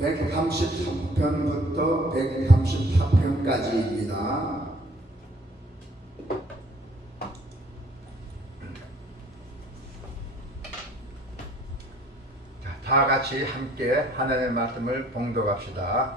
133편부터 134편까지입니다. 다 같이 함께 하나님의 말씀을 봉독합시다.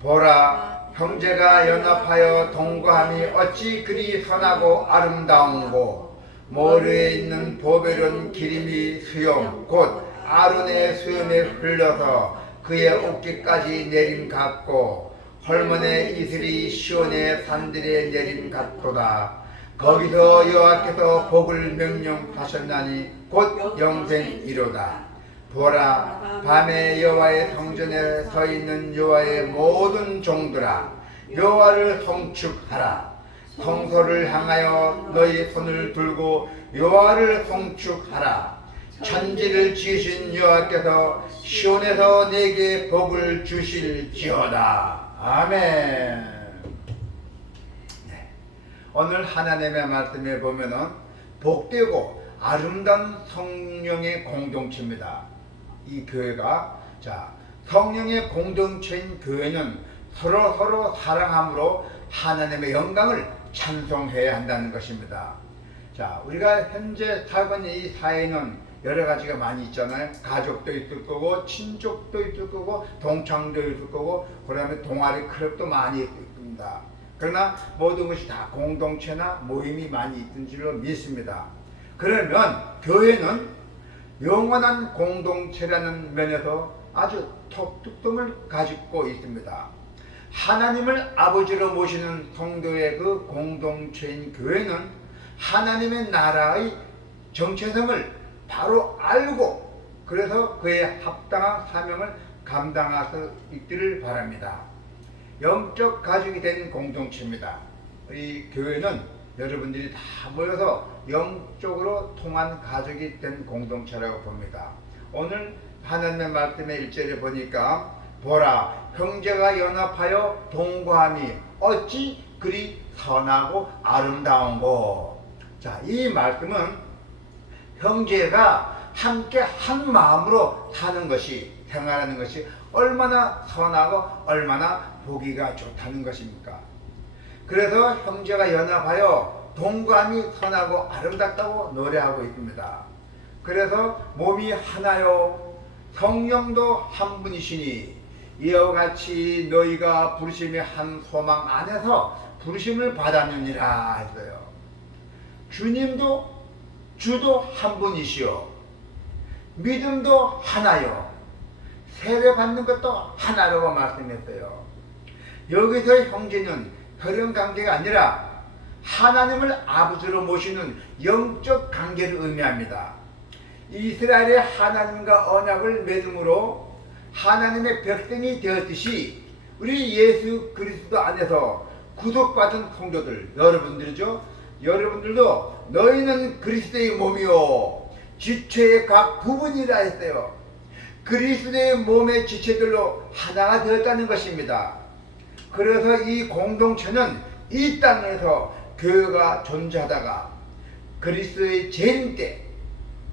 보라, 형제가 연합하여 동거함이 어찌 그리 선하고 아름다운고, 모르에 있는 보배로운 기름이 수염 곧 아론의 수염에 흘러서 그의 어깨까지 내림 같고, 헐몬의 이슬이 시온의 산들에 내림 같도다. 거기서 여호와께서 복을 명령하셨나니 곧 영생이로다. 보라, 밤에 여호와의 성전에 서 있는 여호와의 모든 종들아, 여호와를 송축하라. 성소를 향하여 너희 손을 들고 여호와를 송축하라. 천지를 지으신 여호와께서 시온에서 내게 복을 주실지어다. 아멘. 네. 오늘 하나님의 말씀에 보면은 복되고 아름다운 성령의 공동체입니다. 이 교회가, 자, 성령의 공동체인 교회는 서로 사랑함으로 하나님의 영광을 찬송해야 한다는 것입니다. 자, 우리가 현재 살고 있는 이 사회는 여러 가지가 많이 있잖아요. 가족도 있을 거고, 친족도 있을 거고, 동창도 있을 거고, 그 다음에 동아리 클럽도 많이 있습니다. 그러나 모든 것이 다 공동체나 모임이 많이 있는 줄로 믿습니다. 그러면 교회는 영원한 공동체라는 면에서 아주 특성을 가지고 있습니다. 하나님을 아버지로 모시는 성도의 그 공동체인 교회는 하나님의 나라의 정체성을 바로 알고, 그래서 그에 합당한 사명을 감당할 수 있기를 바랍니다. 영적 가족이 된 공동체입니다. 이 교회는 여러분들이 다 모여서 영적으로 통한 가족이 된 공동체라고 봅니다. 오늘 하나님의 말씀의 1절에 보니까, 보라, 형제가 연합하여 동거함이 어찌 그리 선하고 아름다운고. 자, 이 말씀은 형제가 함께 한 마음으로 사는 것이, 생활하는 것이 얼마나 선하고 얼마나 보기가 좋다는 것입니까? 그래서 형제가 연합하여 동거함이 선하고 아름답다고 노래하고 있습니다. 그래서 몸이 하나요, 성령도 한 분이시니 이와 같이 너희가 부르심의 한 소망 안에서 부르심을 받았느니라 했어요. 주도 한 분이시요, 믿음도 하나요, 세례받는 것도 하나라고 말씀했어요. 여기서 형제는 혈연 관계가 아니라 하나님을 아버지로 모시는 영적 관계를 의미합니다. 이스라엘의 하나님과 언약을 맺음으로 하나님의 백성이 되었듯이 우리 예수 그리스도 안에서 구속받은 성도들, 여러분들이죠. 여러분들도 너희는 그리스도의 몸이요 지체의 각 부분이라 했어요. 그리스도의 몸의 지체들로 하나가 되었다는 것입니다. 그래서 이 공동체는 이 땅에서 교회가 존재하다가 그리스도의 재림 때,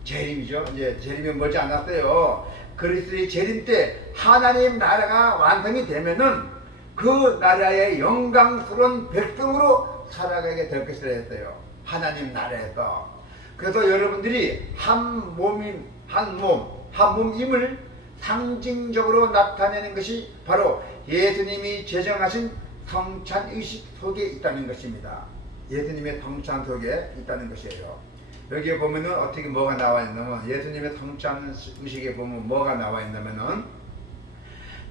재림이죠. 이제 재림이 멀지 않았어요. 그리스도의 재림 때 하나님 나라가 완성이 되면은 그 나라의 영광스러운 백성으로 살아가게 될 것이라 했어요. 하나님 나라에서. 그래서 여러분들이 한 몸임을 상징적으로 나타내는 것이 바로 예수님이 제정하신 성찬의식 속에 있다는 것입니다. 예수님의 성찬 속에 있다는 것이에요. 여기에 보면은 어떻게 뭐가 나와 있냐면, 예수님의 성찬의식에 보면 뭐가 나와 있냐면은,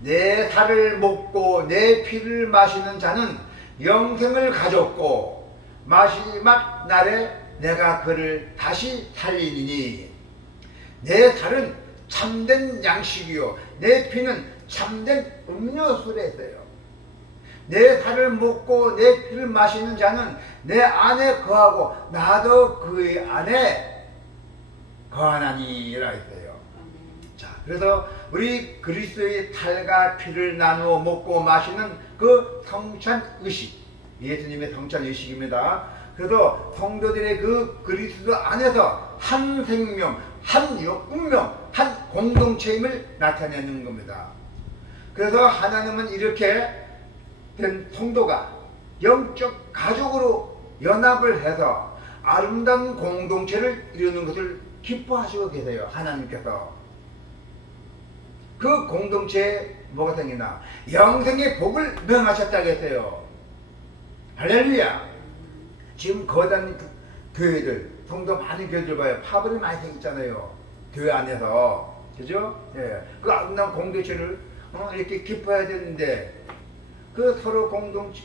내 살을 먹고 내 피를 마시는 자는 영생을 가졌고 마지막 날에 내가 그를 다시 살리니, 내 살은 참된 양식이요 내 피는 참된 음료수라 했어요. 내 살을 먹고 내 피를 마시는 자는 내 안에 거하고 나도 그의 안에 거하나니라 했어요. 자, 그래서 우리 그리스도의 살과 피를 나누어 먹고 마시는 그 성찬의식, 예수님의 성찬의식입니다. 그래서 성도들의 그 그리스도 안에서 한 생명, 한 운명, 한 공동체임을 나타내는 겁니다. 그래서 하나님은 이렇게 된 성도가 영적 가족으로 연합을 해서 아름다운 공동체를 이루는 것을 기뻐하시고 계세요. 하나님께서. 그 공동체에 뭐가 생기나? 영생의 복을 명하셨다고 했어요. 할렐루야. 지금 거단 교회들, 성도 많은 교회들 봐요. 파벌이 많이 생겼잖아요. 교회 안에서. 그죠? 예. 그 아름다운 공동체를 이렇게 기뻐해야 되는데, 그 서로 공동체,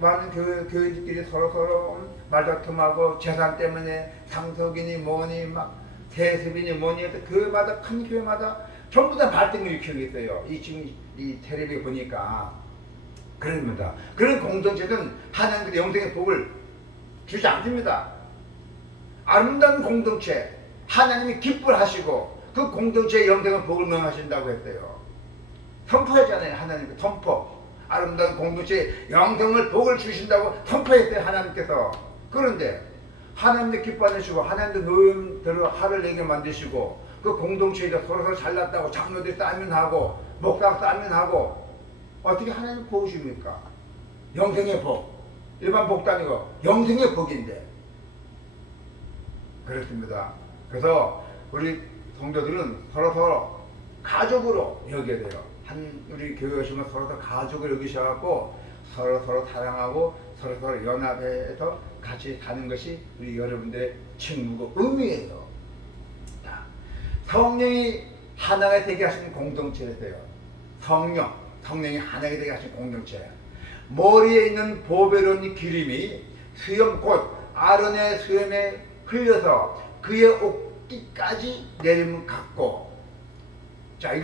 많은 교회들끼리 서로 말다툼하고 재산 때문에 상속이니 뭐니 막 세습이니 뭐니 해서 교회마다, 큰 교회마다 전부 다 갈등을 일으키고 있어요. 지금 이 텔레비에 보니까. 그럽니다. 그런 공동체는 하나님께서 영생의 복을 주지 않습니다. 아름다운 공동체, 하나님이 기뻐하시고 그 공동체의 영생의 복을 명하신다고 했어요. 선포했잖아요. 하나님께 선포. 아름다운 공동체에 영생을 복을 주신다고 선포했어요. 하나님께서. 그런데 하나님도 기뻐하시고 하나님도 노임대로 하를 내게 만드시고 그 공동체에서 서로 잘났다고 장로들 따면하고 목사 따면하고 어떻게 하나님 복이십니까? 영생의 복. 일반 복도 아니고 영생의 복인데. 그렇습니다. 그래서 우리 성도들은 서로 가족으로 여겨야 돼요. 우리 교회 오시면 서로 가족을 여기셔갖고 서로 사랑하고 서로 연합해서 같이 사는 것이 우리 여러분들의 책무고 의미예요. 자, 성령이 하나가 되게 하신 공동체예요. 성령이 하나가 되게 하신 공동체. 머리에 있는 보배로운 기름이 수염 곧 아론의 수염에 흘려서 그의 옷깃까지 내림을 갖고. 자,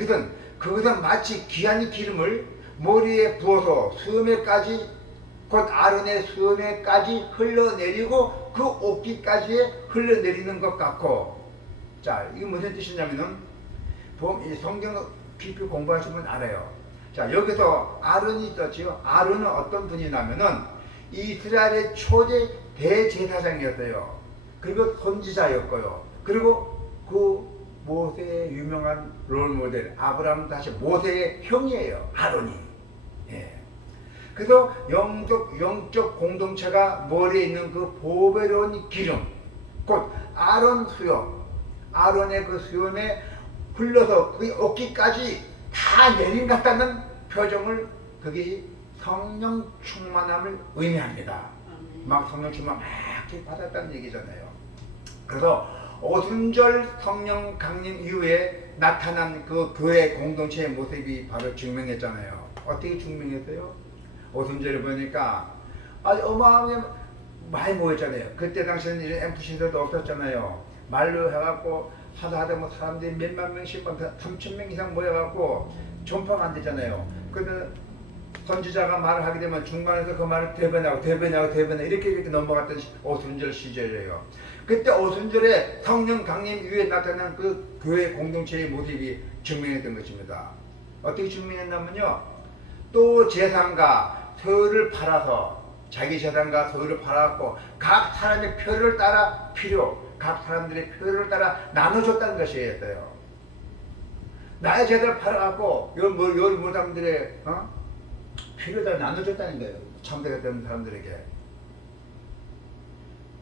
그것은 마치 귀한 기름을 머리에 부어서 수염에까지 곧 아론의 수염에까지 흘러내리고 그 옷깃까지 흘러내리는 것 같고. 자, 이게 무슨 뜻이냐면은 성경 깊이 공부하시면 알아요. 자, 여기서 아론이 있었지요. 아론은 어떤 분이냐면은 이스라엘의 초대 대제사장이었어요. 그리고 선지자였고요. 그리고 그 모세의 유명한 롤모델 아브라함 다시 모세의 형이에요. 아론이. 예. 그래서 영적 공동체가 머리에 있는 그 보배로운 기름 곧 아론 수염, 아론의 그 수염에 흘러서 그 어깨까지 다 내린 것 같다는 표정을, 그게 성령 충만함을 의미합니다. 막 성령 충만 막 받았다는 얘기잖아요. 그래서 오순절 성령 강림 이후에 나타난 그 교회 공동체의 모습이 바로 증명했잖아요. 어떻게 증명했어요? 오순절에 보니까 아주 어마어마하게 많이 모였잖아요. 그때 당시에는 이런 MFC들도 없었잖아요. 말로 해갖고 하다 뭐 사람들이 몇만 명씩 3,000명 이상 모여갖고 전파가 안 되잖아요. 그래서 선지자가 말을 하게 되면 중간에서 그 말을 대변하고 이렇게 넘어갔던 오순절 시절이에요. 그때 오순절에 성령 강림 이후에 나타난 그 교회 공동체의 모습이 증명했던 것입니다. 어떻게 증명했냐면요, 또 재산과 소유를 팔아서, 자기 재산과 소유를 팔아갖고 각 사람의 표를 따라 각 사람들의 표를 따라 나눠줬다는 것이었어요. 나의 재산을 팔아갖고 요 사람들의 표를 따라 나눠줬다는 거예요. 참되가 되는 사람들에게.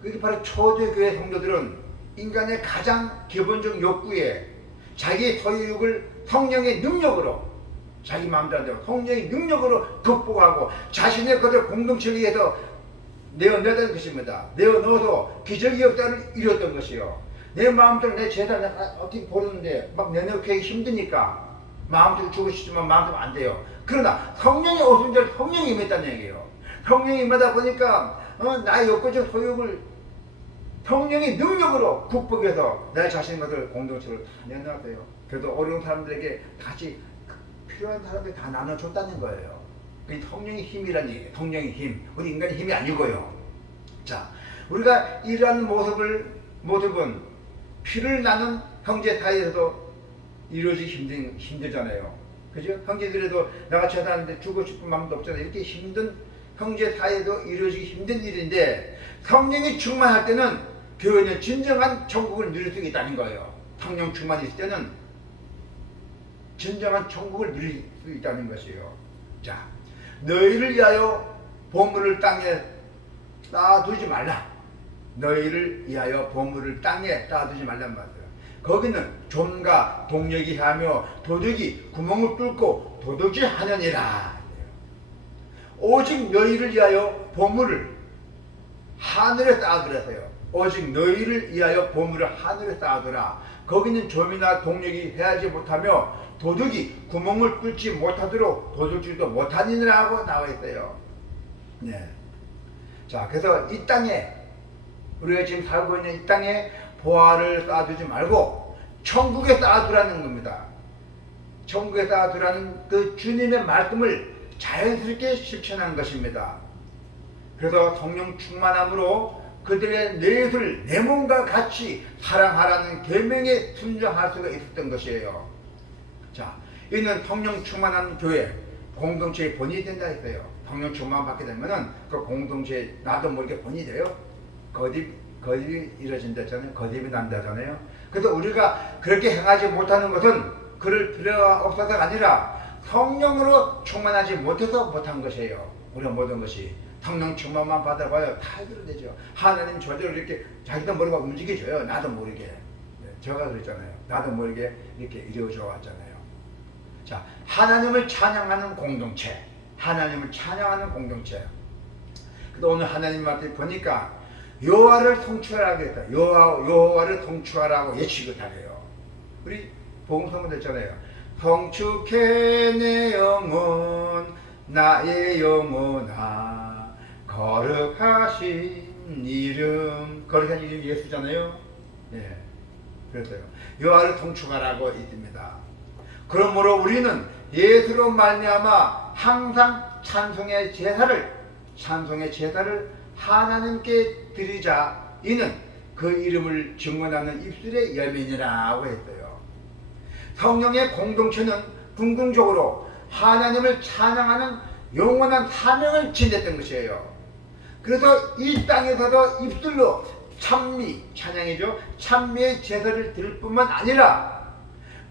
그게 바로 초대교회 성도들은 인간의 가장 기본적 욕구에 자기 소유욕을 성령의 능력으로, 자기 마음대로 안 되고 성령의 능력으로 극복하고 자신의 것을 공동체에 의해서 내어내던 것입니다. 내어넣어서 기적의 역사를 이뤘던 것이요. 내 마음대로 내 재산을 어떻게 보는데 막 내놓기 힘드니까 마음대로 주고 싶지만 마음대로 안 돼요. 그러나 성령의 오순절 성령이 임했다는 얘기예요. 성령이 임하다 보니까 나의 욕구적 소욕을 성령의 능력으로 극복해서 내 자신의 것을 공동체로 다 내놔세요. 그래도 어려운 사람들에게 같이 필요한 사람들이 다 나눠줬다는 거예요. 그게 성령의 힘이라는 얘기예요. 성령의 힘. 우리 인간의 힘이 아니고요. 자, 우리가 이러한 모습은 피를 나눈 형제 사이에서도 이루어지기 힘들잖아요. 그죠? 형제들에도 내가 재산한테 주고 싶은 마음도 없잖아요. 이렇게 힘든 형제 사이에도 이루어지기 힘든 일인데, 성령이 충만할 때는 교회는 진정한 천국을 누릴 수 있다는 거예요. 성령 충만이 있을 때는 진정한 천국을 누릴 수 있다는 것이에요. 자, 너희를 위하여 보물을 땅에 쌓아두지 말라. 너희를 위하여 보물을 땅에 쌓아두지 말란 말이에요. 거기는 좀과 동력이 하며 도둑이 구멍을 뚫고 도둑질 하느니라. 오직 너희를 위하여 보물을 하늘에 쌓아두라세요. 오직 너희를 위하여 보물을 하늘에 쌓아두라. 거기는 좀이나 동력이 해하지 못하며 도둑이 구멍을 뚫지 못하도록 도둑질도 못하니라 하고 나와 있어요. 네. 자, 그래서 이 땅에, 우리가 지금 살고 있는 이 땅에 보화를 쌓아두지 말고 천국에 쌓아두라는 겁니다. 천국에 쌓아두라는 그 주님의 말씀을 자연스럽게 실천한 것입니다. 그래서 성령 충만함으로 그들의 넷을 내 몸과 같이 사랑하라는 계명에 순종할 수가 있었던 것이에요. 자, 이는 성령 충만한 교회 공동체의 본이 된다 했어요. 성령 충만 받게 되면은 그 공동체 나도 모르게 본이 돼요. 거듭이 이루어진다잖아요. 거듭이 난다잖아요. 그래서 우리가 그렇게 행하지 못하는 것은 그럴 필요가 없어서가 아니라 성령으로 충만하지 못해서 못한 것이에요. 우리가 모든 것이 성령 충만만 받아봐요. 다 해결되죠. 하나님 저절로 이렇게 자기도 모르게 움직여줘요. 나도 모르게. 네, 제가 그랬잖아요. 나도 모르게 이렇게 이루어져 왔잖아요. 자, 하나님을 찬양하는 공동체. 하나님을 찬양하는 공동체. 근데 오늘 하나님 말씀 보니까 여호와를 성취하라고 했다. 여호와를 성취하라고 예측을 하래요. 우리 복음성은 됐잖아요. 성축해 내 영혼 나의 영혼아 거룩하신 이름. 거룩한 이름이 예수잖아요. 예, 그랬어요. 여호와를 성축하라고 있습니다. 그러므로 우리는 예수로 말미암아 항상 찬송의 제사를 하나님께 드리자. 이는 그 이름을 증언하는 입술의 열매니라고 했어요. 성령의 공동체는 궁극적으로 하나님을 찬양하는 영원한 사명을 지녔던 것이에요. 그래서 이 땅에서도 입술로 찬양이죠. 찬미의 제사를 드릴 뿐만 아니라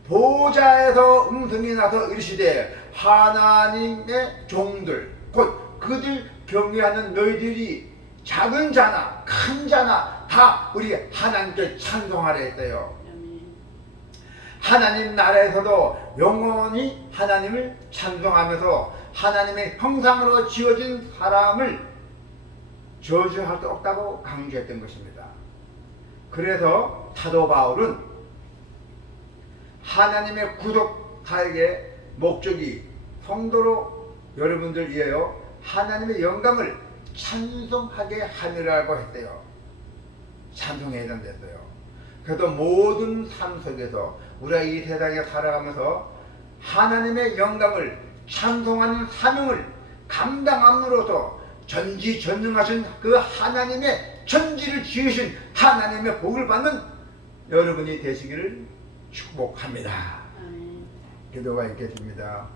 보좌에서 음성이 나서 이르시되 하나님의 종들 곧 그들 경외하는 너희들이 작은 자나 큰 자나 다 우리 하나님께 찬송하라 했어요. 하나님 나라에서도 영원히 하나님을 찬송하면서 하나님의 형상으로 지어진 사람을 저주할 수 없다고 강조했던 것입니다. 그래서 사도 바울은 하나님의 구속 사역의 목적이 성도로 여러분들 위하여 하나님의 영광을 찬송하게 하느라고 했대요. 찬송해야 된댔어요. 그래도 모든 삶 속에서 우리가 이 세상에 살아가면서 하나님의 영광을 찬송하는 사명을 감당함으로써 전지전능하신 그 하나님의 천지를 지으신 하나님의 복을 받는 여러분이 되시기를 축복합니다. 기도가 있겠습니다.